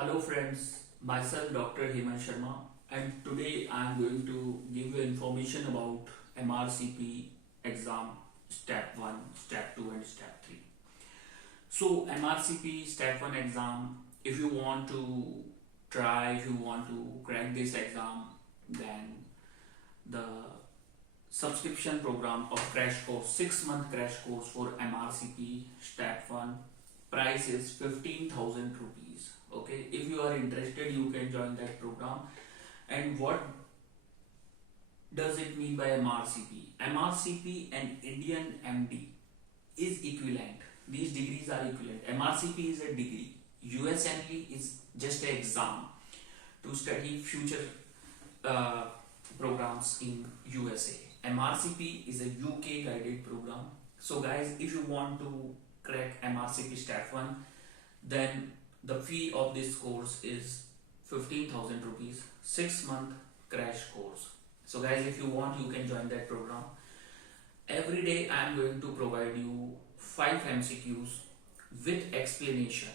Hello friends, myself Dr. Hemant and today I am going to give you information about MRCP exam step 1, step 2 and step 3. So MRCP step 1 exam, if you want to try, if you want to crack this exam, then the subscription program of crash course, 6-month crash course for MRCP step 1 price is 15,000 rupees. Okay, if you are interested you can join that program. And what does it mean by MRCP? MRCP and Indian MD is equivalent. These degrees are equivalent. MRCP is a degree, usmle is just an exam to study future programs in USA. MRCP is a UK guided program. So guys, if you want to crack MRCP step 1, then the fee of this course is 15,000 rupees, 6-month crash course. So guys, if you want you can join that program. Every day I am going to provide you 5 MCQs with explanation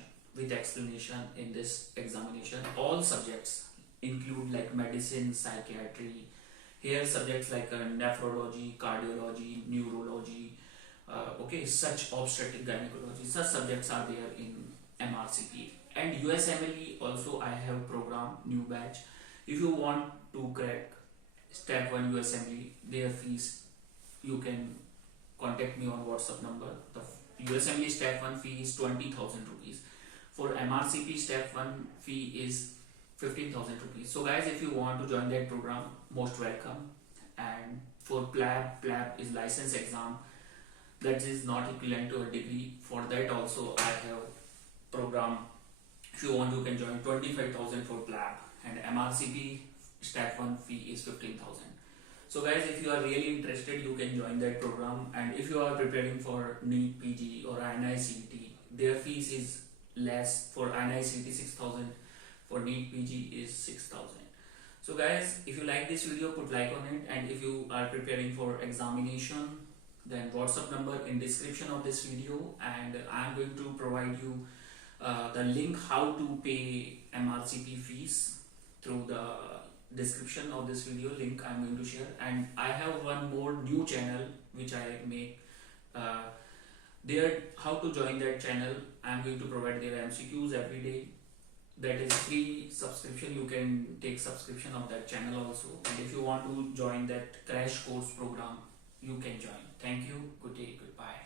in this examination. All subjects include like medicine, psychiatry, here subjects like nephrology, cardiology, neurology, such obstetric gynecology, such subjects are there in MRCP. And usmle also I have program new batch. If you want to crack step 1 usmle, their fees you can contact me on WhatsApp number. The usmle step 1 fee is 20,000 rupees. For MRCP step 1 fee is 15,000 rupees. So guys, if you want to join that program, most welcome. And for PLAB is license exam, that is not equivalent to a degree. For that also I have program. If you want you can join 25,000 for PLAB, and MRCP step 1 fee is 15,000. So guys, if you are really interested you can join that program. And if you are preparing for NEET PG or INI-CET, their fees is less. For INI-CET 6,000, for NEET PG is 6,000. So guys, if you like this video, put like on it. And if you are preparing for examination, then WhatsApp number in description of this video, and I am going to provide you the link how to pay MRCP fees through the description of this video. Link I am going to share. And I have one more new channel which I make there. How to join that channel, I am going to provide their MCQs every day. That is free subscription. You can take subscription of that channel also. And if you want to join that crash course program, you can join. Thank you. Good day. Goodbye.